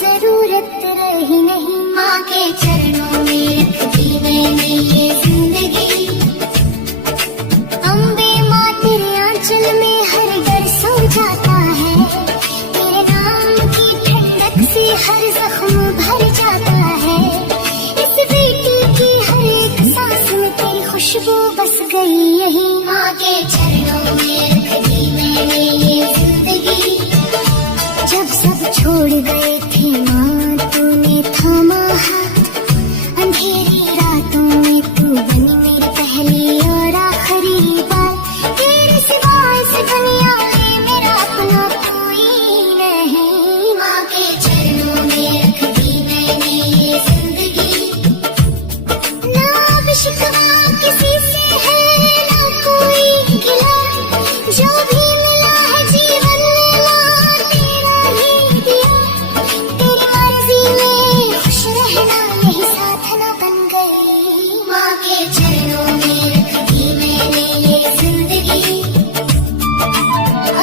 जरूरत रही नहीं। माँ के चरणों में रख दी मैंने ये जिंदगी। अम्बे माँ तेरे आंचल में हर डर सो जाता है। तेरे नाम की ठंडक से हर जख्म भर जाता है। इस बेटी की हर एक सांस में तेरी खुशबू बस गई यही। माँ के चरणों में रख दी मैंने ये जिंदगी। जब सब छोड़ गए थे माँ तूने थामा हाथ। अंधेरी रातों में तू बनी मेरी पहली और आखिरी बात। तेरे सिवा इस दुनिया में मेरा अपना कोई नहीं। माँ के चरणों में रख दी मैंने ये जिंदगी। ना अब शिकवा किसी से है ना कोई गिला। जो भी मिला है जीवन में माँ तेरा ही दिया। तेरी मर्जी में खुश रहना यही साधना बन गई। माँ के चरणों में रख दी मैंने ये जिंदगी।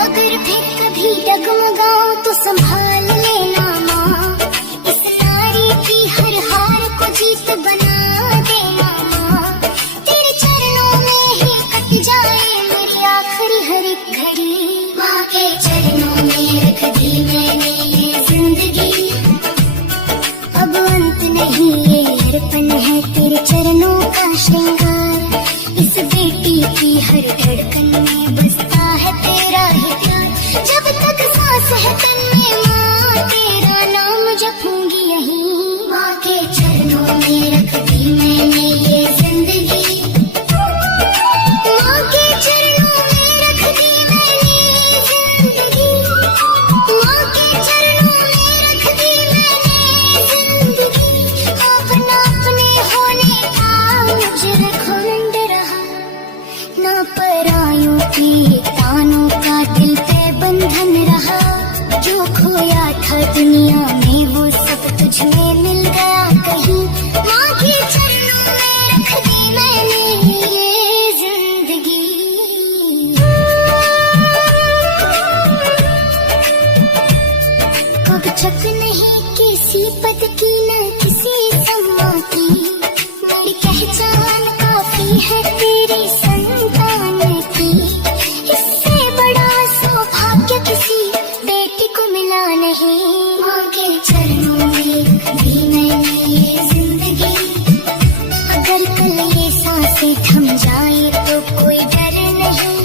अगर फिर कभी डगमगाऊं तो संभाल लेना माँ। इस नारी की हर हार को जीत बना देना माँ। तेरे चरणों में ही कट जाए मेरी आखिरी हर एक घड़ी। माँ के चरणों में रख दी मैंने ये जिंदगी। अब अंत नहीं ये अर्पण है तेरे चरणों का श्रृंगार। इस बेटी की हर धड़कन में बसता है तेरा ही प्यार। जब तक सांस है तन में माँ तेरा नाम जपूंगी यहीं। माँ के चरणों में रख दी मैंने ये जिंदगी। माँ के चरणों में रख दी मैंने ये जिंदगी। माँ के चरणों में रख दी मैंने ये जिंदगी। अपना अपने होने का मुझे घमंड रहा। ना परायों की तानों का दिल पे बंधन रहा। जो खोया था दुनिया में वो सब तुझ में मिल गया कहीं। माँ के चरणों में रख दी मैंने ये जिंदगी। कब चक नहीं किसी पद की न किसी सम्मा की। मेरी पहचान काफी है तेरी संतान की। इससे बड़ा सौभाग्य किसी बेटी को मिला नहीं। माँ के चरणों में रख दी मैंने ये जिंदगी। अगर कल ये सांसें थम जाए तो कोई डर नहीं।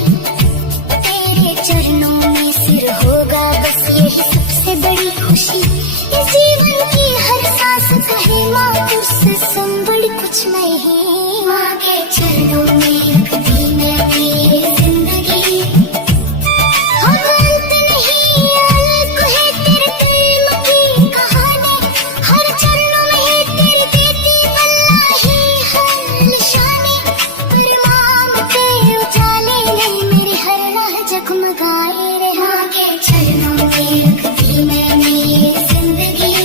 तेरे चरणों में सिर होगा बस यही सबसे बड़ी खुशी। इस जीवन की हर सांस कहे माँ तुझसे संबड़ कुछ नहीं। माँ के चरणों में रख दी मैंने ये जिंदगी। हम अंत नहीं अलग है तेरे प्रेम की कहानी। हर चरणों में है तेरी बेटी वल्लाही हर निशानी। परमाम के उजाले नहीं मेरी हर राह जगमगाए रहे। माँ के चरणों में रख दी मैंने ये जिंदगी।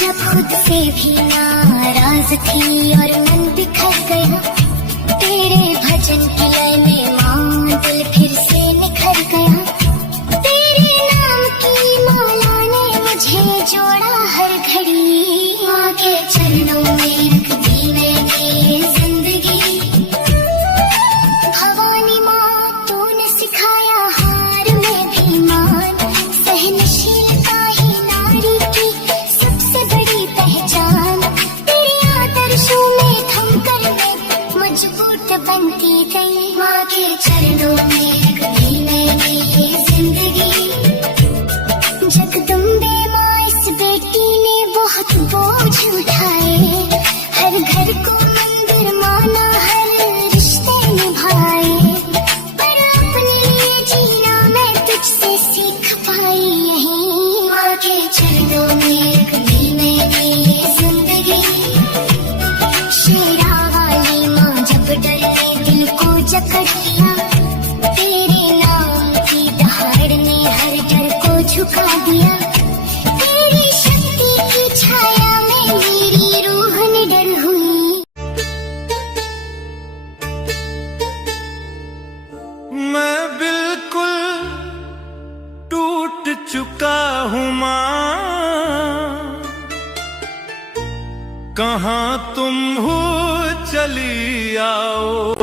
जब खुद से भी नाराज थी और मन बिखर गया। तेरे भजन की लय में माँ दिल फिर से निखर गया। तेरे नाम की मौला ने मुझे जोड़ा हर घड़ी। माँ के चरणों में रख दी मैंने ये जिंदगी। भवानी माँ तूने सिखाया हार में भी मान। सहनशीलता ही नारी की सबसे बड़ी पहचान। तेरे आदर्शों में थम कर मैं मजबूत बनती गई। माँ के चरणों में रख दी मैंने ये जिंदगी। जगदम्बे माँ इस बेटी ने बहुत बोझ उठाए। हर घर को मंदिर माना हर रिश्ते निभाए। पर अपने लिए जीना मैं तुझसे सीख पाई यहीं। माँ के चरणों में रख दी मैंने ये जिंदगी। शेरा वाली माँ जब डरने दिल को जकड़ लिया। तेरे नाम की दहाड़ ने हर डर को झुका दिया। तेरी शक्ति की छाया में मेरी रूह निडर हुई। मैं बिल्कुल टूट चुका हूँ माँ। जहां तुम हो चली आओ,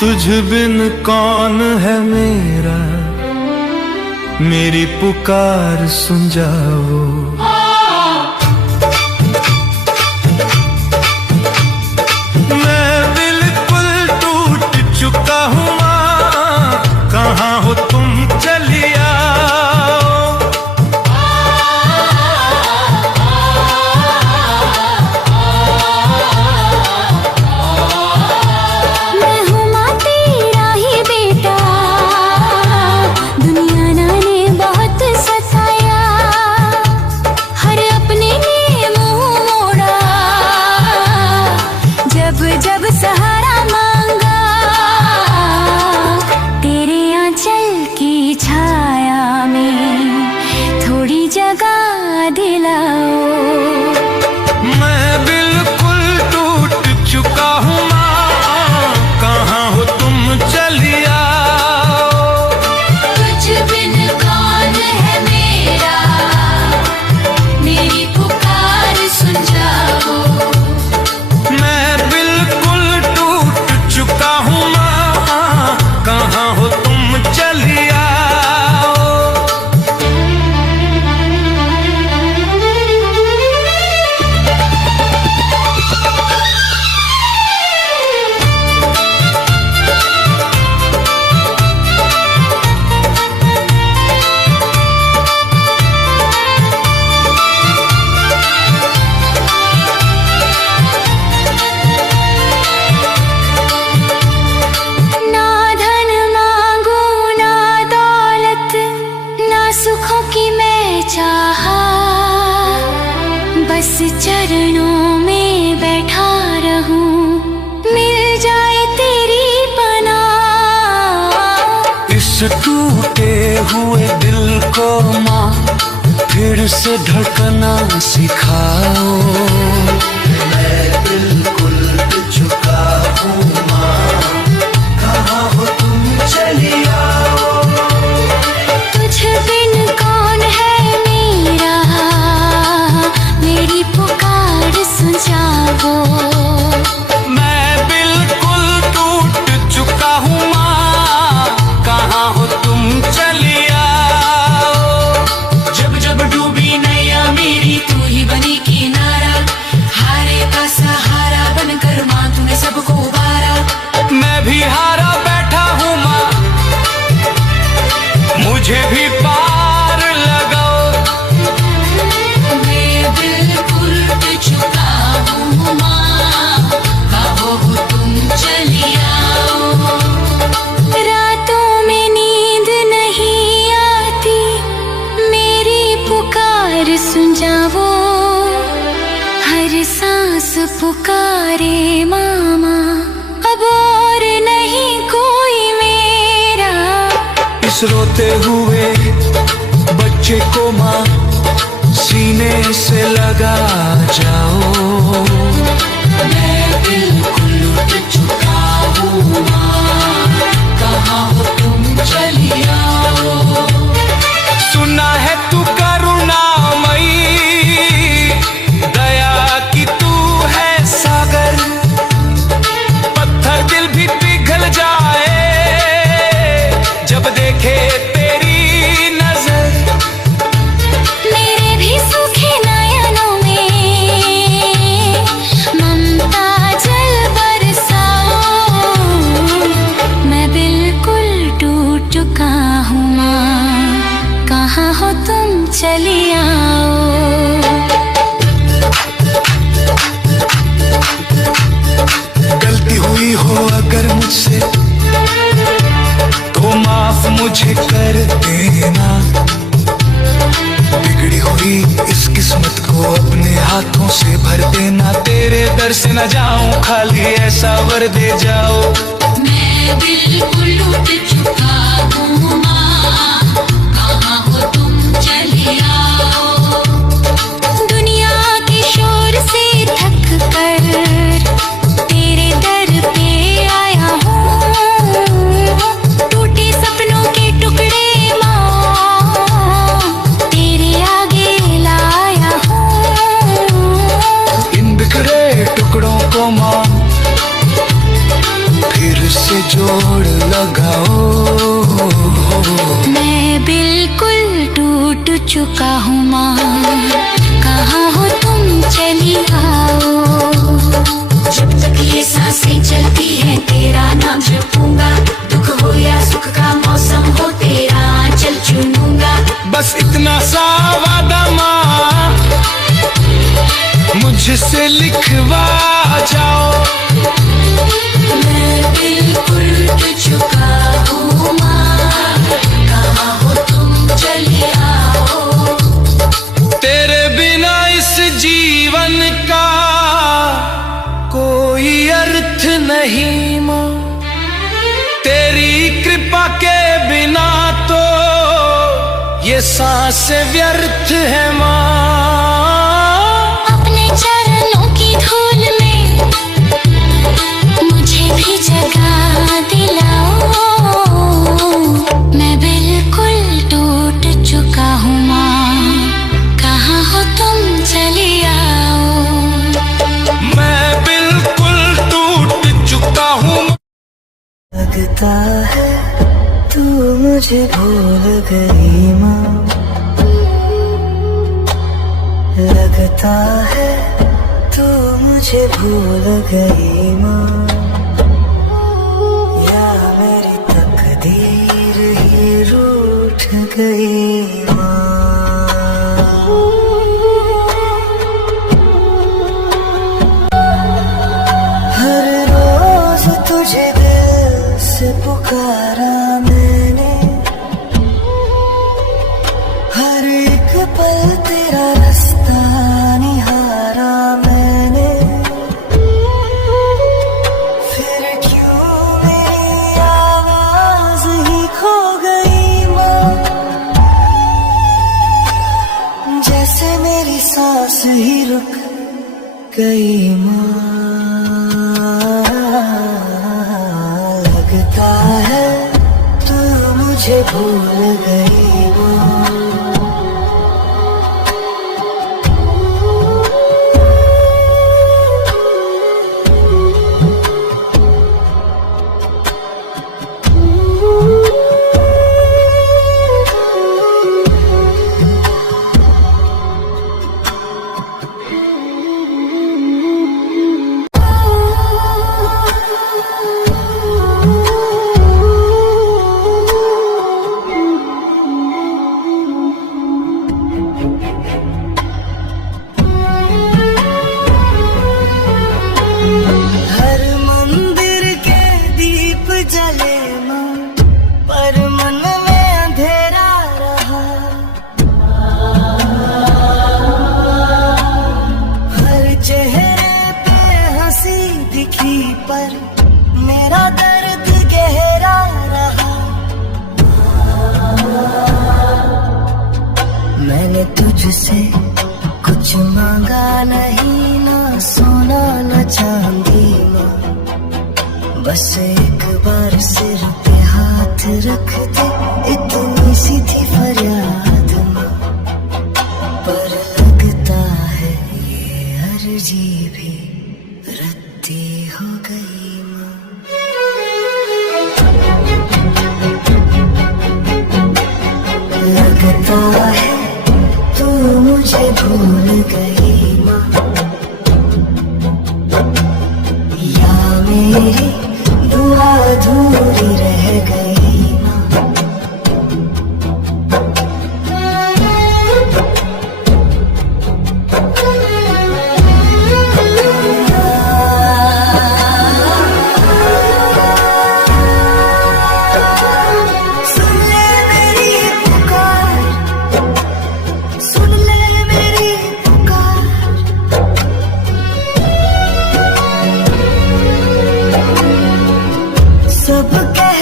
तुझ बिन कौन है मेरा, मेरी पुकार सुन जाओ। मैं बिल्कुल टूट चुका हूँ माँ, कहाँ हो तुम चली आओ। मैं हूँ माँ तेरा ही बेटा, दुनिया ने बहुत सताया, हर अपने ने मुँह मोड़ा, जब जब सहारा मांगा, तेरे आंचल की छाया में थोड़ी जगह दिलाओ। मैं बिल्कुल टूट चुका हूँ माँ, कहाँ हो तुम चली आओ। तुझ बिन कौन है मेरा, मेरी पुकार सुन जाओ। मैं बिल्कुल टूट चुका हूँ माँ, कहाँ हो तुम चली आओ। ना धन मांगू ना दौलत, ना सुखों की मैं चाहा, बस चरणों में बैठा रहूं, मिल जाए तेरी पनाह। इस टूटे हुए दिल को माँ फिर से धड़कना सिखाओ। मैं बिल्कुल झुका हूँ माँ, कहाँ हो तुम चली आओ। तुझ बिन कौन है मेरा, मेरी पुकार सुन जाओ। मैं बिल्कुल टूट चुका हूँ माँ, कहाँ हो तुम चली आओ। जब जब डूबी नैया मेरी तू ही बनी किनारा, हारे का सहारा बनकर माँ तूने सबको उबारा। मैं भी हारा बैठा हूँ माँ, मुझे भी पार लगाओ। मैं बिल्कुल चुका हूँ माँ, कहो तुम चली आओ। रातों में नींद नहीं आती, मेरी पुकार सुन जाओ। हर सांस पुकारे मामा, अब और नहीं कोई मेरा। इस रोते हुए बच्चे को माँ सीने से लगा जाओ। मैं बिल्कुल लुट चुका हूँ माँ, कहाँ हो तुम चली आओ। सुना है तू करुणामयी, दया की तू है सागर, पत्थर दिल भी पिघल जाए जब देखे तेरी नजर। मेरे भी सूखे नयनों में ममता जल बरसाओ। मैं बिल्कुल टूट चुका हूँ माँ, कहाँ हो तुम चली आओ। गलती हुई हो अगर मुझसे तो माफ मुझे कर देना। बिगड़ी हुई इस किस्मत को अपने हाथों से भर देना। तेरे दर से न जाऊं खाली, ऐसा वर दे जाओ। मैं बिल्कुल लुट चुका हूँ माँ, कहाँ हो तुम चली आओ। दुनिया के शोर से थक कर तेरे दर पे आया हूँ, टूटे सपनों के टुकड़े माँ तेरे आगे लाया हाथों को माँ फिर से जोड़ लगाओ। मैं बिल्कुल टूट चुका हूँ माँ, कहाँ हो तुम चली आओ। जब तक ये सांसें चलती हैं तेरा नाम जपूंगा, दुख हो या सुख का मौसम हो तेरा आंचल चूमूंगा। बस इतना सा वादा माँ मुझसे लिखवा जाओ। मैं बिल्कुल टूट चुका हूँ माँ, कहाँ हो तुम चली आओ। तेरे बिना इस जीवन का कोई अर्थ नहीं माँ, तेरी कृपा के बिना तो ये सांस व्यर्थ है माँ। अपने चरणों की धूल में मुझे भी जगह दिलाओ। मैं बिल्कुल टूट चुका हूँ माँ, कहाँ हो तुम चली आओ। मैं बिल्कुल टूट चुका हूँ। लगता है तू मुझे भूल गई माँ, लगता है तू मुझे भूल गई माँ, या मेरी तकदीर ही रूठ गई माँ। हर रोज तुझे दिल से पुकारा मैंने, हर एक पल तेरा रास्ता निहारा मैंने, फिर क्यों मेरी आवाज ही खो गई माँ, जैसे मेरी सांस ही रुक गई माँ। लगता है तू मुझे भूल गई माँ। हर मंदिर के दीप जले माँ, पर मन में अंधेरा रहा। हर चेहरे पे हंसी दिखी पर मेरा दर्द गहरा रहा। मैंने तुझसे कुछ मांगा नहीं, ना सोना न चांदी माँ, बस एक बार सिर पे हाथ रख दे, इतनी सी थी फरियाद माँ। पर लगता है ये अर्जी भी रद्दी हो गई माँ। लगता है तू मुझे भूल गई माँ, या मेरी दुआ अधूरी रह गई माँ। सुन ले मेरी पुकार, सुन ले मेरी पुकार, सब कह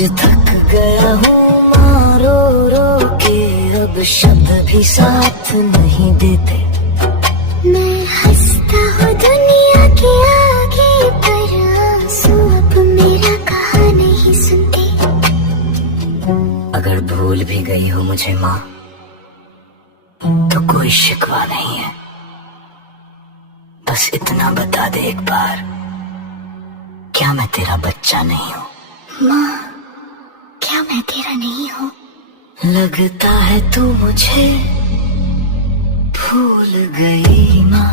आज थक गया हूँ माँ रो रो के, अब शब्द भी साथ नहीं देते। मैं हंसता हूँ दुनिया के आगे, पर आंसू अब मेरा कहा नहीं सुनते। अगर भूल भी गई हो मुझे माँ, तो कोई शिकवा नहीं है। बस इतना बता दे एक बार, क्या मैं तेरा बच्चा नहीं हूँ? माँ, क्या मैं तेरा नहीं हूँ? लगता है तू मुझे भूल गई माँ।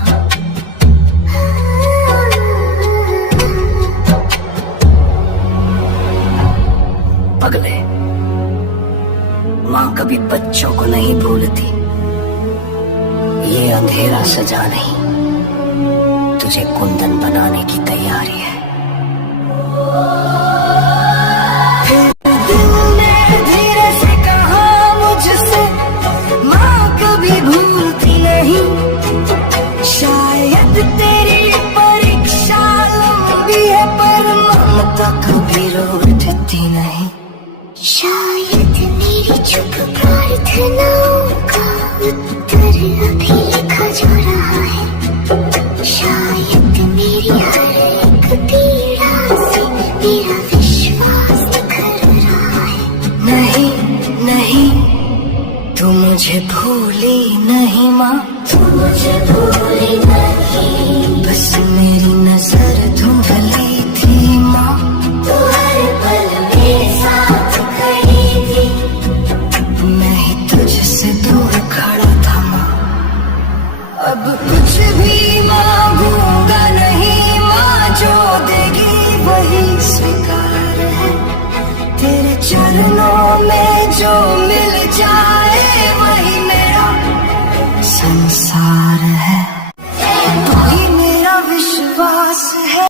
पगले, माँ कभी बच्चों को नहीं भूलती। ये अंधेरा सजा नहीं, तुझे कुंदन बनाने की तैयारी है। दिल ने धीरे से कहा मुझसे, माँ कभी भूलती नहीं। शायद तेरी परीक्षा लंबी है, पर ममता कभी रोकती नहीं। शायद मेरी चुप प्रार्थनाओं का उत्तर अभी लिखा जा रहा है। शायद मेरी हर एक पीड़ा से मेरा विश्वास निखर रहा है। नहीं नहीं, तू मुझे भूली नहीं माँ, तू मुझे भूली नहीं। बस मेरी नजर धुंधली थी माँ, तू हर पल मेरे साथ खड़ी थी। मैं ही तुझसे दूर खड़ा था माँ। अब कुछ भी मांगूंगा नहीं माँ, जो देगी वही स्वीकार है। तेरे चरणों में जो मिल जाए वही मेरा संसार है, वही मेरा विश्वास है।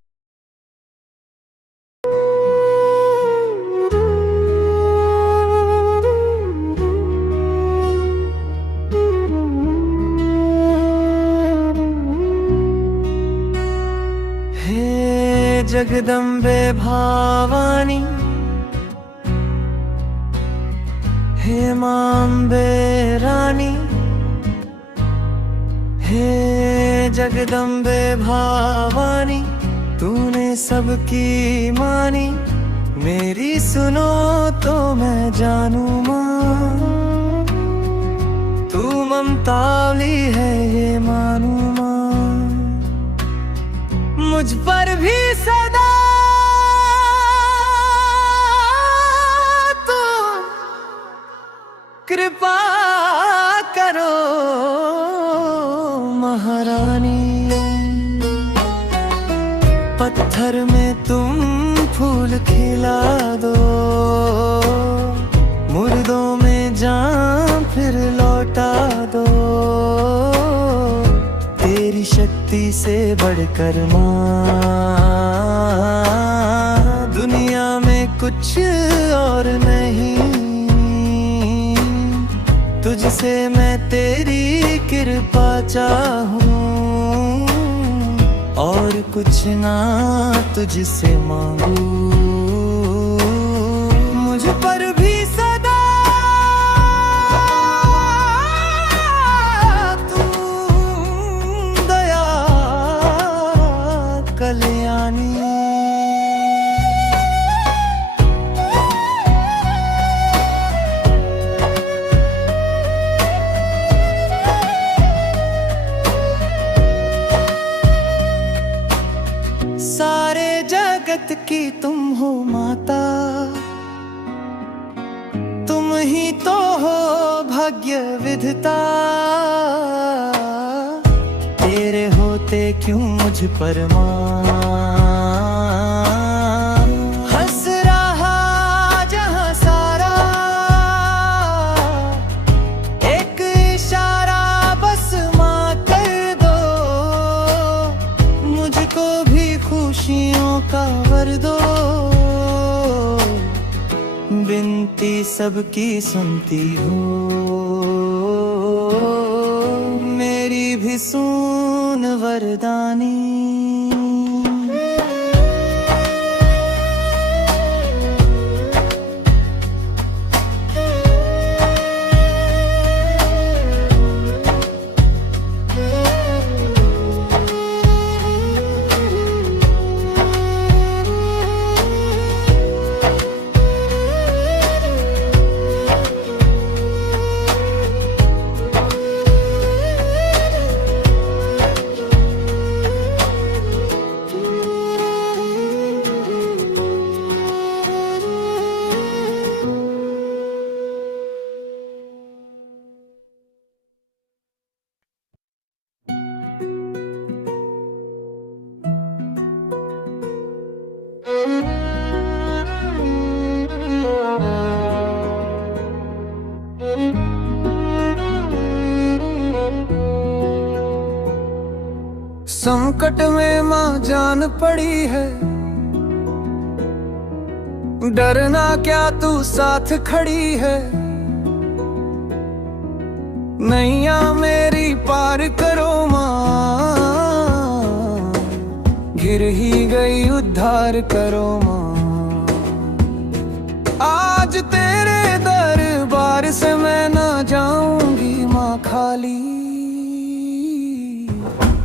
हे जगदम्बे भावानी, हे माम्बे रानी, हे जगदम्बे भवानी, तूने सबकी मानी। मेरी सुनो तो मैं जानू माँ, तू ममतावली है ये मानू माँ। मुझ पर भी सदा तू कृपा करो महारानी। पत्थर में तुम फूल खिला दो, मुर्दों में जान फिर लौटा दो। तेरी शक्ति से बढ़कर माँ, दुनिया में कुछ और नहीं। तुझसे मैं तेरी कृपा चाहूँ, और कुछ ना तुझसे मांगू। मुझ पर भी सदा तू दया कल्याणी। सारे जगत की तुम हो माता, तुम ही तो हो भाग्य विधाता। तेरे होते क्यों मुझ पर माँ, हंस रहा जहाँ सारा। एक इशारा बस माँ कर दो, मुझको भी खुशियों का वर दो। बिनती सबकी सुनती हो, मेरी भी सुन वरदानी। संकट में माँ जान पड़ी है, डरना क्या तू साथ खड़ी है। नैया मेरी पार करो माँ, गिर ही गई उद्धार करो माँ। आज तेरे दरबार से मैं ना जाऊंगी माँ खाली।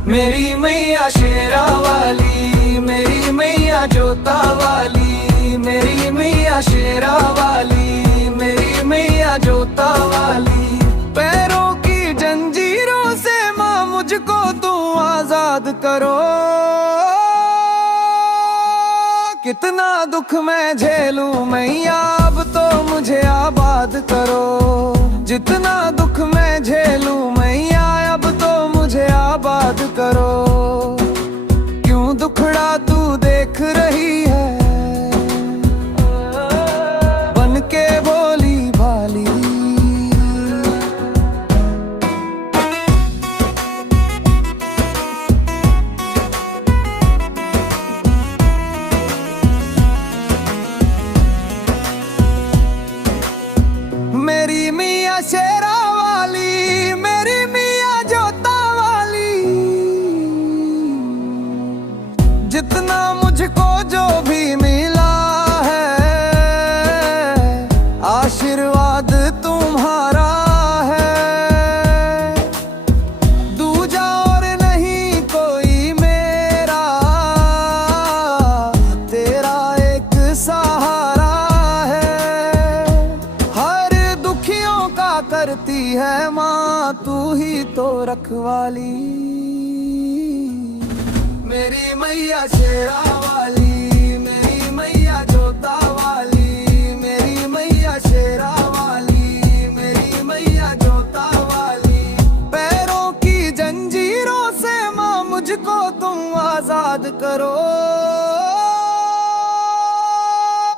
मेरी मैया शेरा वाली, मेरी मैया जोता वाली, मेरी मैया शेरा वाली, मेरी मैया जोता वाली। पैरों की जंजीरों से माँ मुझको तू आजाद करो। कितना दुख मैं झेलूं मैया, अब तो मुझे आबाद करो। जितना दुख मैं झेलूं मैया, अब तो मुझे आबाद करो। क्यों दुखड़ा तू देख रही है, बन के भोली भाली। मेरी मियाँ शेरा वाली, मेरी मियाँ जोता वाली। जितना मुझको जो भी मिला है, आशीर्वाद तुम्हारा है। दूजा और नहीं कोई मेरा, तेरा एक सहारा है। हर दुखियों का करती है माँ तू ही तो रखवाली। मेरी मैया शेरा वाली, मेरी मैया जोता वाली, मेरी मैया शेरा वाली, मेरी मैया जोता वाली। पैरों की जंजीरों से माँ मुझको तुम आजाद करो।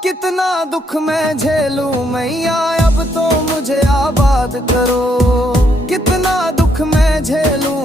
कितना दुख मैं झेलूं मैया, अब तो मुझे आबाद करो। कितना दुख मैं झेलूं